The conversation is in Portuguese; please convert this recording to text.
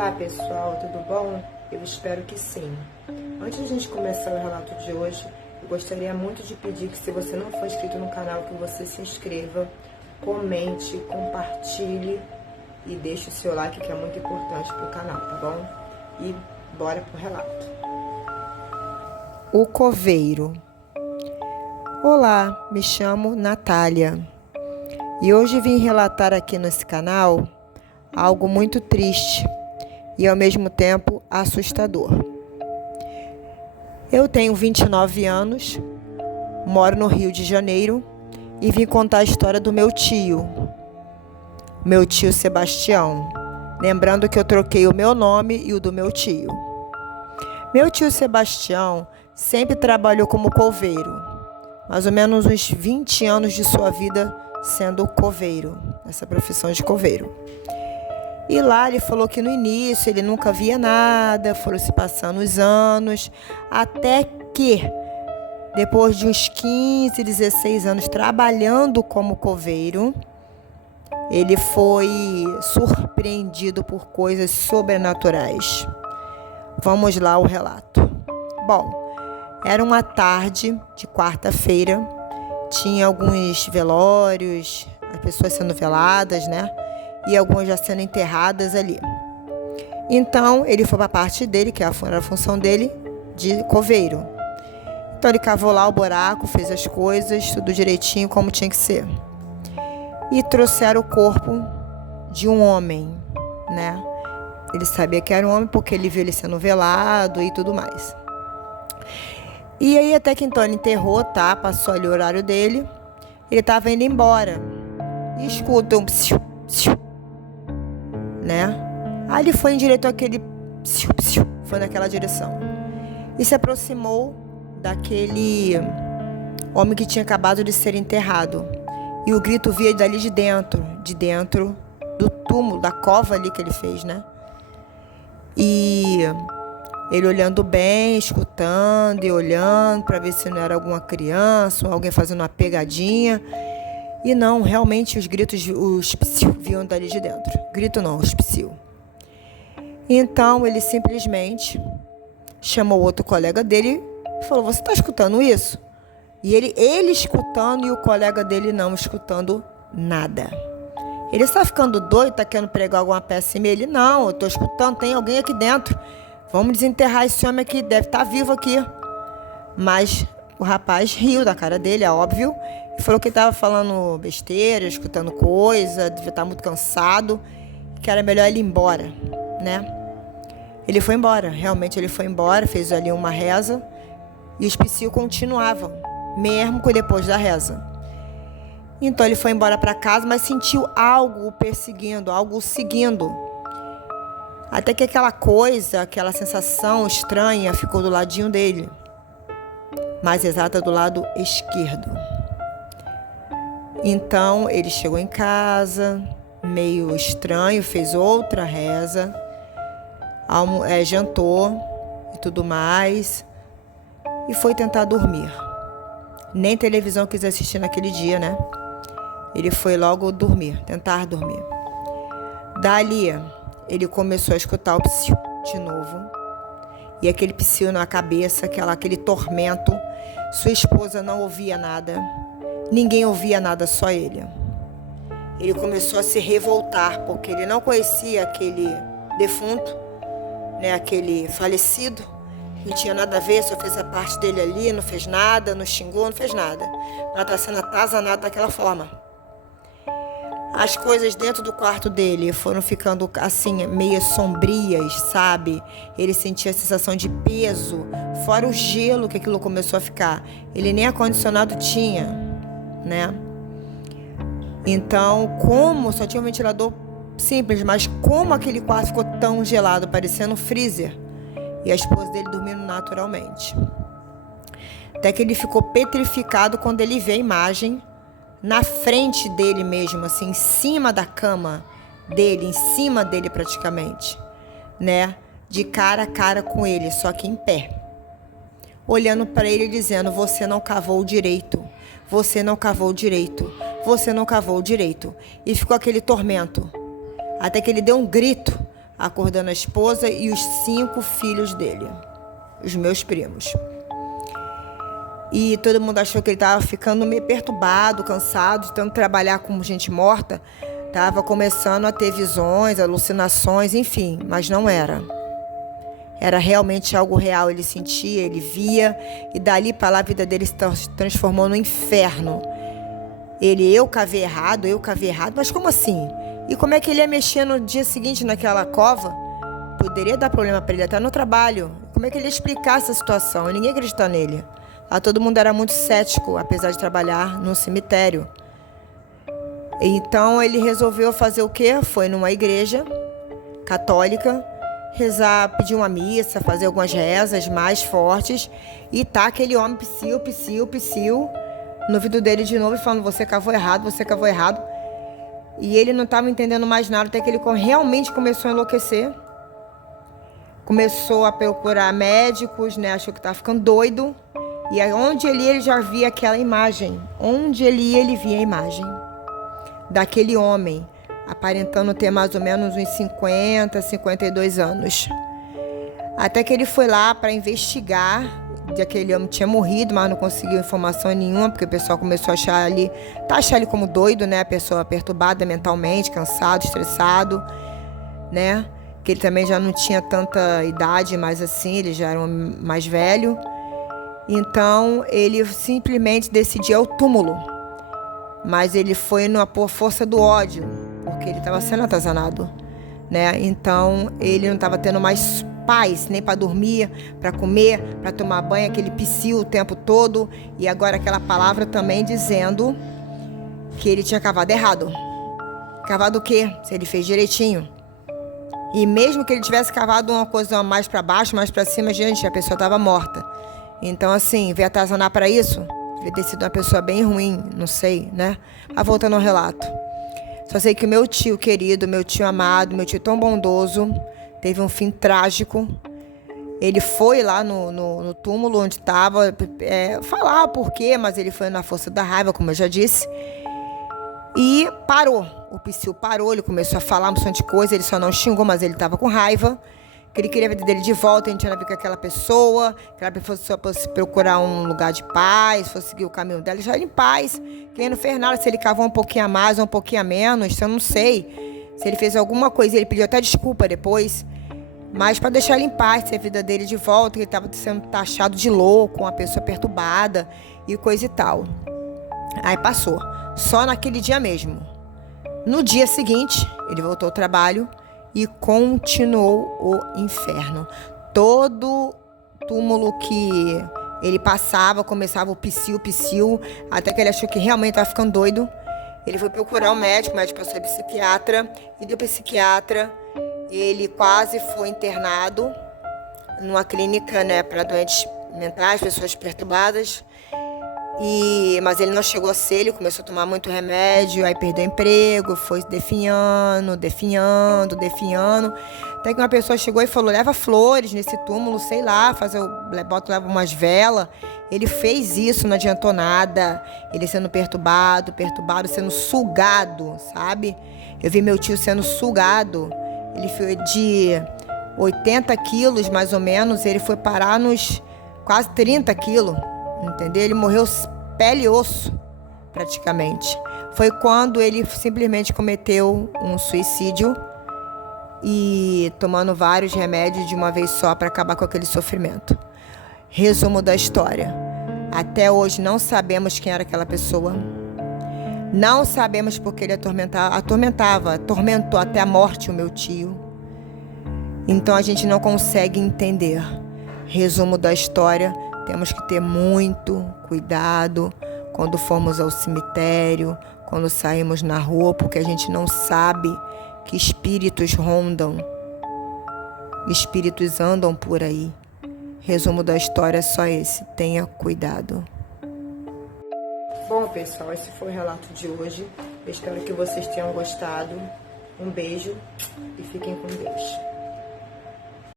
Olá pessoal, tudo bom? Eu espero que sim. Antes de a gente começar o relato de hoje, eu gostaria muito de pedir que, se você não for inscrito no canal, que você se inscreva, comente, compartilhe e deixe o seu like, que é muito importante para o canal, tá bom? E bora pro relato. O coveiro. Olá, me chamo Natália e hoje vim relatar aqui nesse canal algo muito triste e ao mesmo tempo assustador. Eu tenho 29 anos, moro no Rio de Janeiro e vim contar a história do meu tio Sebastião. Lembrando que eu troquei o meu nome e o do meu tio. Meu tio Sebastião sempre trabalhou como coveiro, mais ou menos uns 20 anos de sua vida sendo coveiro, essa profissão de coveiro. E lá ele falou que no início ele nunca via nada, foram se passando os anos, até que depois de uns 15, 16 anos trabalhando como coveiro, ele foi surpreendido por coisas sobrenaturais. Vamos lá ao relato. Bom, era uma tarde de quarta-feira, tinha alguns velórios, as pessoas sendo veladas, né? E algumas já sendo enterradas ali. Então, ele foi para a parte dele, que era a função dele, de coveiro. Então, ele cavou lá o buraco, fez as coisas, tudo direitinho, como tinha que ser. E trouxeram o corpo de um homem, né? Ele sabia que era um homem porque ele viu ele sendo velado e tudo mais. E aí, até que então ele enterrou, tá? Passou ali o horário dele. Ele estava indo embora. E escuta um psiu, psiu, né? Aí ele foi em direção àquele psiu, psiu, foi naquela direção. E se aproximou daquele homem que tinha acabado de ser enterrado. E o grito vinha dali de dentro do túmulo, da cova ali que ele fez, né? E ele olhando bem, escutando e olhando para ver se não era alguma criança ou alguém fazendo uma pegadinha. E não, realmente os gritos, os psiu, vinham dali de dentro. Grito não, os psiu. Então ele simplesmente chamou outro colega dele e falou: você está escutando isso? E ele escutando e o colega dele não escutando nada. Ele está ficando doido, está querendo pregar alguma peça em mim? Ele: não, eu estou escutando, tem alguém aqui dentro. Vamos desenterrar esse homem aqui, deve estar vivo aqui. Mas o rapaz riu da cara dele, é óbvio, e falou que estava falando besteira, escutando coisa, devia estar muito cansado, que era melhor ele ir embora, né? Ele foi embora, realmente ele foi embora, fez ali uma reza, e os psiu continuavam, mesmo depois da reza. Então ele foi embora para casa, mas sentiu algo o perseguindo, algo o seguindo. Até que aquela sensação estranha ficou do ladinho dele, mais exata do lado esquerdo. Então ele chegou em casa, meio estranho, fez outra reza, jantou e tudo mais, e foi tentar dormir. Nem televisão quis assistir naquele dia, né? Ele foi logo tentar dormir. Dali, ele começou a escutar o psiu de novo. E aquele psiu na cabeça, aquele tormento. Sua esposa não ouvia nada. Ninguém ouvia nada, só ele. Ele começou a se revoltar, porque ele não conhecia aquele defunto, né, aquele falecido. Não tinha nada a ver, só fez a parte dele ali, não fez nada, não xingou, não fez nada. Ela está sendo atazanada daquela forma. As coisas dentro do quarto dele foram ficando assim, meio sombrias, sabe? Ele sentia a sensação de peso, fora o gelo que aquilo começou a ficar. Ele nem ar-condicionado tinha, né? Então, como só tinha um ventilador simples, mas como aquele quarto ficou tão gelado, parecendo um freezer, e a esposa dele dormindo naturalmente. Até que ele ficou petrificado quando ele vê a imagem na frente dele mesmo, assim, em cima da cama dele, em cima dele praticamente, né? De cara a cara com ele, só que em pé. Olhando para ele dizendo: você não cavou direito, você não cavou direito, você não cavou direito. E ficou aquele tormento. Até que ele deu um grito. acordando a esposa e os 5 filhos dele, os meus primos. E todo mundo achou que ele estava ficando meio perturbado, cansado, de tanto trabalhar com gente morta. Estava começando a ter visões, alucinações, enfim, mas não era. Era realmente algo real, ele sentia, ele via, e dali para lá a vida dele se transformou no inferno. Eu cavei errado, mas como assim? E como é que ele ia mexer no dia seguinte naquela cova? Poderia dar problema para ele até no trabalho. Como é que ele ia explicar essa situação? E ninguém acredita nele. Lá todo mundo era muito cético, apesar de trabalhar no cemitério. Então ele resolveu fazer o quê? Foi numa igreja católica, rezar, pedir uma missa, fazer algumas rezas mais fortes, e tá aquele homem psiu, no ouvido dele de novo, falando, você cavou errado. E ele não estava entendendo mais nada, até que ele realmente começou a enlouquecer. Começou a procurar médicos, né? Achou que estava ficando doido. E onde ele ia, ele já via aquela imagem. Onde ele ia, ele via a imagem daquele homem, aparentando ter mais ou menos uns 50, 52 anos. Até que ele foi lá para investigar de aquele homem tinha morrido, mas não conseguiu informação nenhuma, porque o pessoal começou a achar ele como doido, né? A pessoa perturbada mentalmente, cansado, estressado, né? Que ele também já não tinha tanta idade, mas assim, ele já era mais velho. Então, ele simplesmente decidiu ao túmulo. Mas ele foi por força do ódio, porque ele estava sendo atazanado, né? Então, ele não estava tendo mais paz, nem para dormir, para comer, para tomar banho, aquele psiu o tempo todo. E agora aquela palavra também dizendo que ele tinha cavado errado. Cavado o quê? Se ele fez direitinho. E mesmo que ele tivesse cavado uma coisa mais para baixo, mais para cima, gente, a pessoa estava morta. Então, assim, veio atazanar para isso, devia ter sido uma pessoa bem ruim, não sei, né? Mas voltando ao relato. Só sei que o meu tio querido, meu tio amado, meu tio tão bondoso, teve um fim trágico. Ele foi lá no túmulo onde estava, falar por quê, mas ele foi na força da raiva, como eu já disse. E parou. O psiu parou, ele começou a falar um monte de coisa, ele só não xingou, mas ele estava com raiva. Que ele queria a vida dele de volta, a gente ia ver com aquela pessoa fosse procurar um lugar de paz, fosse seguir o caminho dela, já era em paz. Que ele não fez nada, se ele cavou um pouquinho a mais ou um pouquinho a menos, eu não sei. Se ele fez alguma coisa, ele pediu até desculpa depois, mas para deixar ele em paz, ter a vida dele de volta, que ele estava sendo taxado de louco, uma pessoa perturbada e coisa e tal. Aí passou, só naquele dia mesmo. No dia seguinte, ele voltou ao trabalho e continuou o inferno. Todo túmulo que ele passava, começava o psiu, até que ele achou que realmente estava ficando doido. Ele foi procurar um médico, o médico passou de psiquiatra, e do psiquiatra ele quase foi internado numa clínica, né, para doentes mentais, pessoas perturbadas. Mas ele não chegou a ser, ele começou a tomar muito remédio, aí perdeu o emprego, foi definhando. Até que uma pessoa chegou e falou, leva flores nesse túmulo, sei lá, leva umas velas. Ele fez isso, não adiantou nada. Ele sendo perturbado, sendo sugado, sabe? Eu vi meu tio sendo sugado. Ele foi de 80 quilos, mais ou menos, ele foi parar nos quase 30 quilos. Entendeu? Ele morreu pele e osso, praticamente. Foi quando ele simplesmente cometeu um suicídio e tomando vários remédios de uma vez só para acabar com aquele sofrimento. Resumo da história. Até hoje não sabemos quem era aquela pessoa. Não sabemos porque ele atormentou até a morte o meu tio. Então a gente não consegue entender. Resumo da história. Temos que ter muito cuidado quando formos ao cemitério, quando saímos na rua, porque a gente não sabe que espíritos rondam, espíritos andam por aí. Resumo da história é só esse, tenha cuidado. Bom, pessoal, esse foi o relato de hoje. Eu espero que vocês tenham gostado. Um beijo e fiquem com Deus.